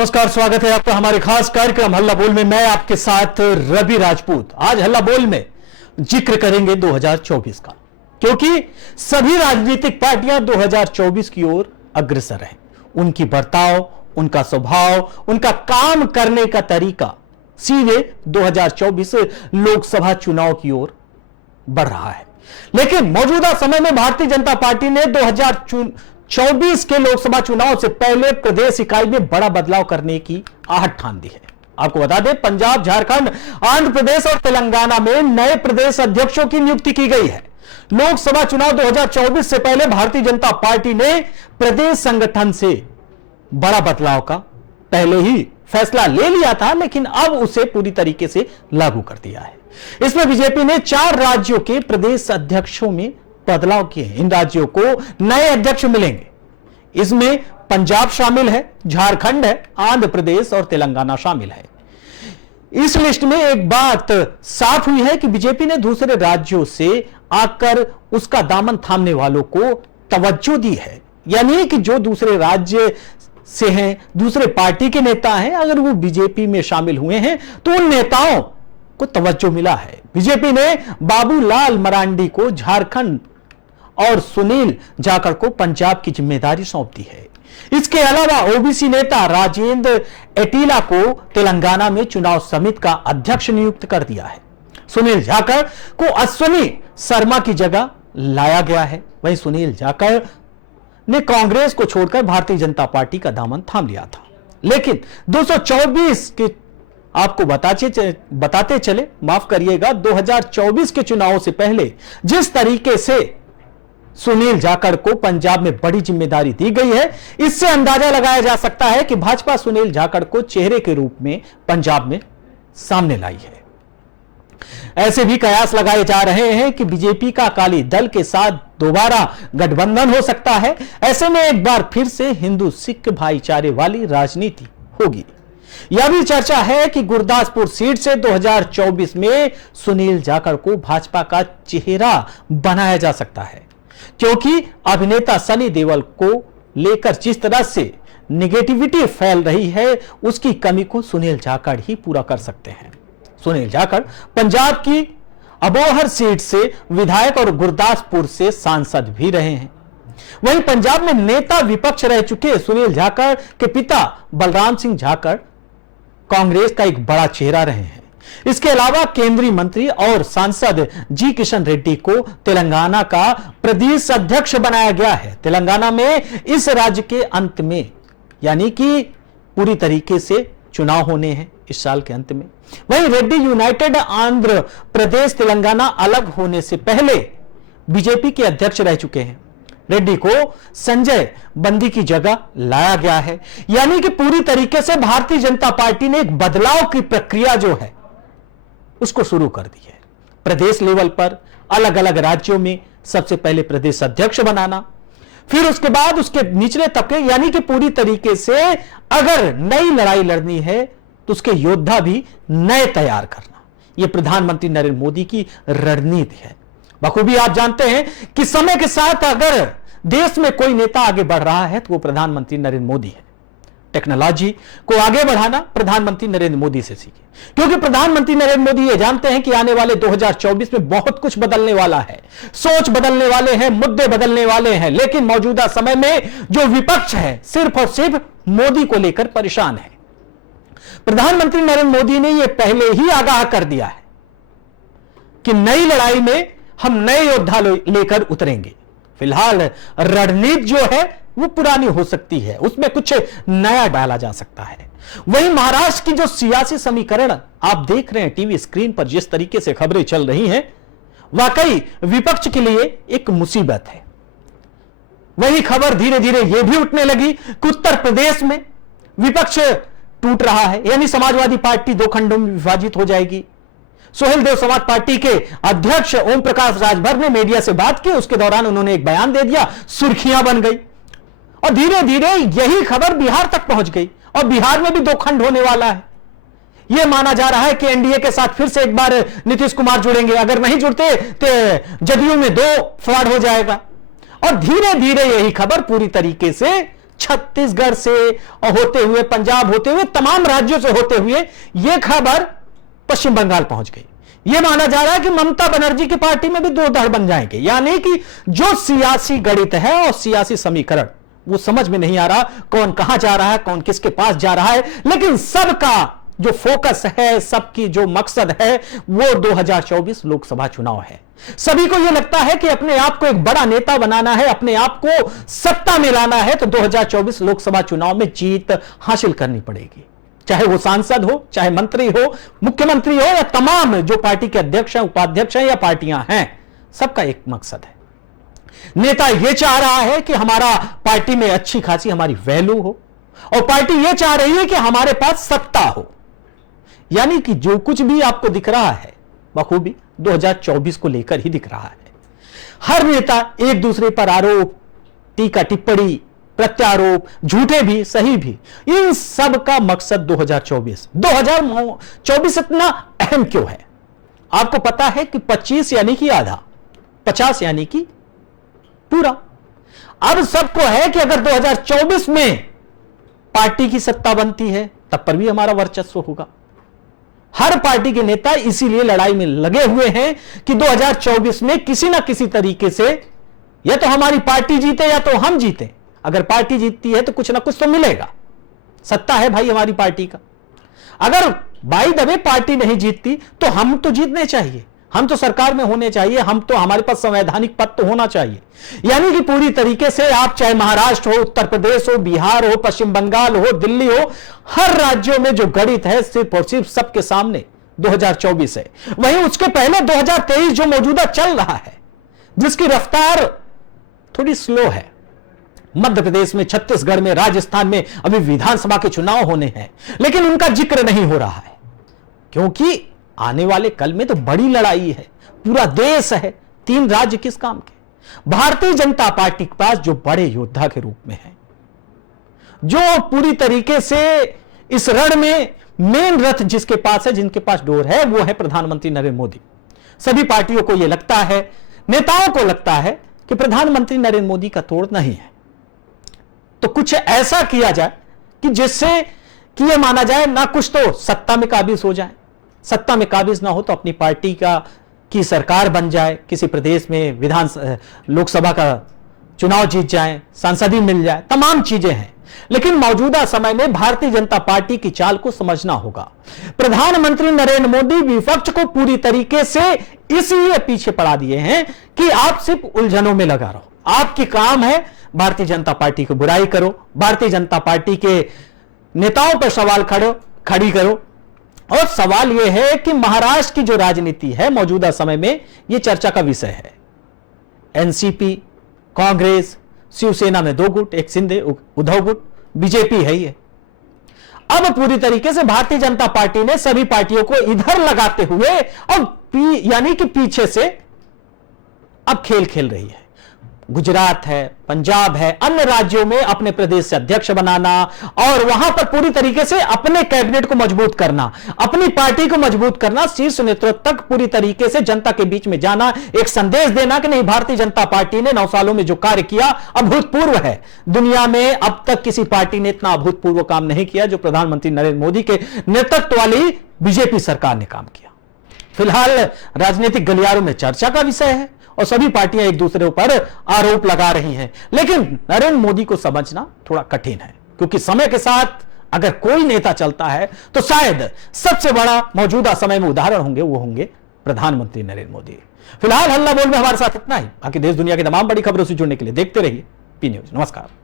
नमस्कार, स्वागत है आपका हमारे खास कार्यक्रम हल्ला बोल में। मैं आपके साथ रवि राजपूत। आज हल्ला बोल में जिक्र करेंगे 2024 का, क्योंकि सभी राजनीतिक पार्टियां 2024 की ओर अग्रसर हैं। उनकी बर्ताव, उनका स्वभाव, उनका काम करने का तरीका सीधे 2024 लोकसभा चुनाव की ओर बढ़ रहा है। लेकिन मौजूदा समय में भारतीय जनता पार्टी ने 2024 के लोकसभा चुनाव से पहले प्रदेश इकाई में बड़ा बदलाव करने की आहट ठान दी है। आपको बता दें, पंजाब, झारखंड, आंध्र प्रदेश और तेलंगाना में नए प्रदेश अध्यक्षों की नियुक्ति की गई है। लोकसभा चुनाव 2024 से पहले भारतीय जनता पार्टी ने प्रदेश संगठन से बड़ा बदलाव का पहले ही फैसला ले लिया था, लेकिन अब उसे पूरी तरीके से लागू कर दिया है। इसमें बीजेपी ने 4 राज्यों के प्रदेश अध्यक्षों में बदलाव किए हैं। इन राज्यों को नए अध्यक्ष मिलेंगे। इसमें पंजाब शामिल है, झारखंड है, आंध्र प्रदेश और तेलंगाना शामिल है। इस लिस्ट में एक बात साफ हुई है कि बीजेपी ने दूसरे राज्यों से आकर उसका दामन थामने वालों को तवज्जो दी है। यानी कि जो दूसरे राज्य से हैं, दूसरे पार्टी के नेता हैं, अगर वो बीजेपी में शामिल हुए हैं तो उन नेताओं को तवज्जो मिला है। बीजेपी ने बाबूलाल मरांडी को झारखंड और सुनील जाखड़ को पंजाब की जिम्मेदारी सौंप दी है। इसके अलावा ओबीसी नेता राजेंद्र एटीला को तेलंगाना में चुनाव समिति का अध्यक्ष नियुक्त कर दिया है। सुनील जाखड़ को अश्विनी शर्मा की जगह लाया गया है। वहीं सुनील जाखड़ ने कांग्रेस को छोड़कर भारतीय जनता पार्टी का दामन थाम लिया था। लेकिन 224 के आपको बताते चले, माफ करिएगा, 2024 के चुनाव से पहले जिस तरीके से सुनील जाखड़ को पंजाब में बड़ी जिम्मेदारी दी गई है, इससे अंदाजा लगाया जा सकता है कि भाजपा सुनील जाखड़ को चेहरे के रूप में पंजाब में सामने लाई है। ऐसे भी कयास लगाए जा रहे हैं कि बीजेपी का अकाली दल के साथ दोबारा गठबंधन हो सकता है। ऐसे में एक बार फिर से हिंदू सिख भाईचारे वाली राजनीति होगी। यह भी चर्चा है कि गुरदासपुर सीट से 2024 में सुनील जाखड़ को भाजपा का चेहरा बनाया जा सकता है, क्योंकि अभिनेता सनी देओल को लेकर जिस तरह से नेगेटिविटी फैल रही है, उसकी कमी को सुनील जाखड़ ही पूरा कर सकते हैं। सुनील जाखड़ पंजाब की अबोहर सीट से विधायक और गुरदासपुर से सांसद भी रहे हैं। वहीं पंजाब में नेता विपक्ष रह चुके सुनील जाखड़ के पिता बलराम सिंह जाखड़ कांग्रेस का एक बड़ा चेहरा रहे हैं। इसके अलावा केंद्रीय मंत्री और सांसद जी किशन रेड्डी को तेलंगाना का प्रदेश अध्यक्ष बनाया गया है। तेलंगाना में इस राज्य के अंत में, यानी कि पूरी तरीके से चुनाव होने हैं इस साल के अंत में। वहीं रेड्डी यूनाइटेड आंध्र प्रदेश तेलंगाना अलग होने से पहले बीजेपी के अध्यक्ष रह चुके हैं। रेड्डी को संजय बंदी की जगह लाया गया है। यानी कि पूरी तरीके से भारतीय जनता पार्टी ने एक बदलाव की प्रक्रिया जो है उसको शुरू कर दी है। प्रदेश लेवल पर अलग अलग राज्यों में सबसे पहले प्रदेश अध्यक्ष बनाना, फिर उसके बाद उसके निचले तबके, यानी कि पूरी तरीके से अगर नई लड़ाई लड़नी है तो उसके योद्धा भी नए तैयार करना। यह प्रधानमंत्री नरेंद्र मोदी की रणनीति है। बखूबी आप जानते हैं कि समय के साथ अगर देश में कोई नेता आगे बढ़ रहा है तो वो प्रधानमंत्री नरेंद्र मोदी है। टेक्नोलॉजी को आगे बढ़ाना प्रधानमंत्री नरेंद्र मोदी से सीखे, क्योंकि प्रधानमंत्री नरेंद्र मोदी ये जानते हैं कि आने वाले 2024 में बहुत कुछ बदलने वाला है। सोच बदलने वाले हैं, मुद्दे बदलने वाले हैं। लेकिन मौजूदा समय में जो विपक्ष है सिर्फ और सिर्फ मोदी को लेकर परेशान है। प्रधानमंत्री नरेंद्र मोदी ने यह पहले ही आगाह कर दिया है कि नई लड़ाई में हम नए योद्धा लेकर उतरेंगे। फिलहाल रणनीति जो है वो पुरानी हो सकती है, उसमें कुछ नया डाला जा सकता है। वहीं महाराष्ट्र की जो सियासी समीकरण आप देख रहे हैं टीवी स्क्रीन पर, जिस तरीके से खबरें चल रही हैं, वाकई विपक्ष के लिए एक मुसीबत है। वही खबर धीरे धीरे यह भी उठने लगी कि उत्तर प्रदेश में विपक्ष टूट रहा है, यानी समाजवादी पार्टी 2 खंडों में विभाजित हो जाएगी। सोहेल देव समाज पार्टी के अध्यक्ष ओम प्रकाश राजभर ने मीडिया से बात की। उसके दौरान उन्होंने एक बयान दे दिया, सुर्खियां बन गई और धीरे धीरे यही खबर बिहार तक पहुंच गई और बिहार में भी 2 खंड होने वाला है। यह माना जा रहा है कि एनडीए के साथ फिर से एक बार नीतीश कुमार जुड़ेंगे। अगर नहीं जुड़ते तो जदयू में 2 फाड़ हो जाएगा। और धीरे धीरे यही खबर पूरी तरीके से छत्तीसगढ़ से होते हुए, पंजाब होते हुए, तमाम राज्यों से होते हुए यह खबर पश्चिम बंगाल पहुंच गई। यह माना जा रहा है कि ममता बनर्जी की पार्टी में भी दो धड़ बन जाएंगे, यानी कि जो सियासी गणित है और सियासी समीकरण, वो समझ में नहीं आ रहा कौन कहां जा रहा है, कौन किसके पास जा रहा है, लेकिन सबका जो फोकस है, सबकी जो मकसद है, वो 2024 लोकसभा चुनाव है। सभी को यह लगता है कि अपने आप को एक बड़ा नेता बनाना है, अपने आप को सत्ता में लाना है, तो 2024 लोकसभा चुनाव में जीत हासिल करनी पड़ेगी। चाहे वो सांसद हो, चाहे मंत्री हो, मुख्यमंत्री हो, या तमाम जो पार्टी के अध्यक्ष हैं, उपाध्यक्ष हैं या पार्टियां हैं, सबका एक मकसद है। नेता यह चाह रहा है कि हमारा पार्टी में अच्छी खासी हमारी वैल्यू हो, और पार्टी यह चाह रही है कि हमारे पास सत्ता हो। यानी कि जो कुछ भी आपको दिख रहा है बखूबी 2024 को लेकर ही दिख रहा है। हर नेता एक दूसरे पर आरोप, टीका टिप्पणी, प्रत्यारोप, झूठे भी सही भी, इन सब का मकसद 2024 इतना अहम क्यों है? आपको पता है कि 25 यानी कि आधा, 50 यानी कि पूरा। अब सबको है कि अगर 2024 में पार्टी की सत्ता बनती है तब पर भी हमारा वर्चस्व होगा। हर पार्टी के नेता इसीलिए लड़ाई में लगे हुए हैं कि 2024 में किसी ना किसी तरीके से या तो हमारी पार्टी जीते या तो हम जीते। अगर पार्टी जीतती है तो कुछ ना कुछ तो मिलेगा, सत्ता है भाई हमारी पार्टी का। अगर बाई द वे पार्टी नहीं जीतती तो हम तो जीतने चाहिए, हम तो सरकार में होने चाहिए, हम तो, हमारे पास संवैधानिक पद तो होना चाहिए। यानी कि पूरी तरीके से आप चाहे महाराष्ट्र हो, उत्तर प्रदेश हो, बिहार हो, पश्चिम बंगाल हो, दिल्ली हो, हर राज्यों में जो गणित है सिर्फ और सिर्फ सबके सामने 2024 है। वहीं उसके पहले 2023 जो मौजूदा चल रहा है, जिसकी रफ्तार थोड़ी स्लो है। मध्य प्रदेश में, छत्तीसगढ़ में, राजस्थान में अभी विधानसभा के चुनाव होने हैं, लेकिन उनका जिक्र नहीं हो रहा है, क्योंकि आने वाले कल में तो बड़ी लड़ाई है, पूरा देश है, 3 राज्य किस काम के। भारतीय जनता पार्टी के पास जो बड़े योद्धा के रूप में है, जो पूरी तरीके से इस रण में मेन रथ जिसके पास है, जिनके पास डोर है, वो है प्रधानमंत्री नरेंद्र मोदी। सभी पार्टियों को यह लगता है, नेताओं को लगता है कि प्रधानमंत्री नरेंद्र मोदी का तोड़ नहीं है, तो कुछ ऐसा किया जाए कि जिससे कि यह माना जाए ना कुछ तो सत्ता में काबिज हो जाए, सत्ता में काबिज ना हो तो अपनी पार्टी की सरकार बन जाए, किसी प्रदेश में लोकसभा का चुनाव जीत जाए, सांसदी मिल जाए, तमाम चीजें हैं। लेकिन मौजूदा समय में भारतीय जनता पार्टी की चाल को समझना होगा। प्रधानमंत्री नरेंद्र मोदी विपक्ष को पूरी तरीके से इसलिए पीछे पड़ा दिए हैं कि आप सिर्फ उलझनों में लगा रहो। आपकी काम है भारतीय जनता पार्टी की बुराई करो, भारतीय जनता पार्टी के नेताओं पर सवाल खड़ी करो। और सवाल यह है कि महाराष्ट्र की जो राजनीति है मौजूदा समय में, यह चर्चा का विषय है। एनसीपी, कांग्रेस, शिवसेना में 2 गुट, एक शिंदे उद्धव गुट, बीजेपी है ये। अब पूरी तरीके से भारतीय जनता पार्टी ने सभी पार्टियों को इधर लगाते हुए अब यानी कि पीछे से अब खेल खेल रही है। गुजरात है, पंजाब है, अन्य राज्यों में अपने प्रदेश से अध्यक्ष बनाना और वहां पर पूरी तरीके से अपने कैबिनेट को मजबूत करना, अपनी पार्टी को मजबूत करना, शीर्ष नेतृत्व तक पूरी तरीके से जनता के बीच में जाना, एक संदेश देना कि नहीं, भारतीय जनता पार्टी ने 9 सालों में जो कार्य किया अभूतपूर्व है। दुनिया में अब तक किसी पार्टी ने इतना अभूतपूर्व काम नहीं किया जो प्रधानमंत्री नरेंद्र मोदी के नेतृत्व वाली बीजेपी सरकार ने काम किया। फिलहाल राजनीतिक गलियारों में चर्चा का विषय है और सभी पार्टियां एक दूसरे पर आरोप लगा रही हैं, लेकिन नरेंद्र मोदी को समझना थोड़ा कठिन है, क्योंकि समय के साथ अगर कोई नेता चलता है तो शायद सबसे बड़ा मौजूदा समय में उदाहरण होंगे, वो होंगे प्रधानमंत्री नरेंद्र मोदी। फिलहाल हल्ला बोल में हमारे साथ इतना ही। बाकी देश दुनिया की तमाम बड़ी खबरों से जुड़ने के लिए देखते रहिए पी न्यूज। नमस्कार।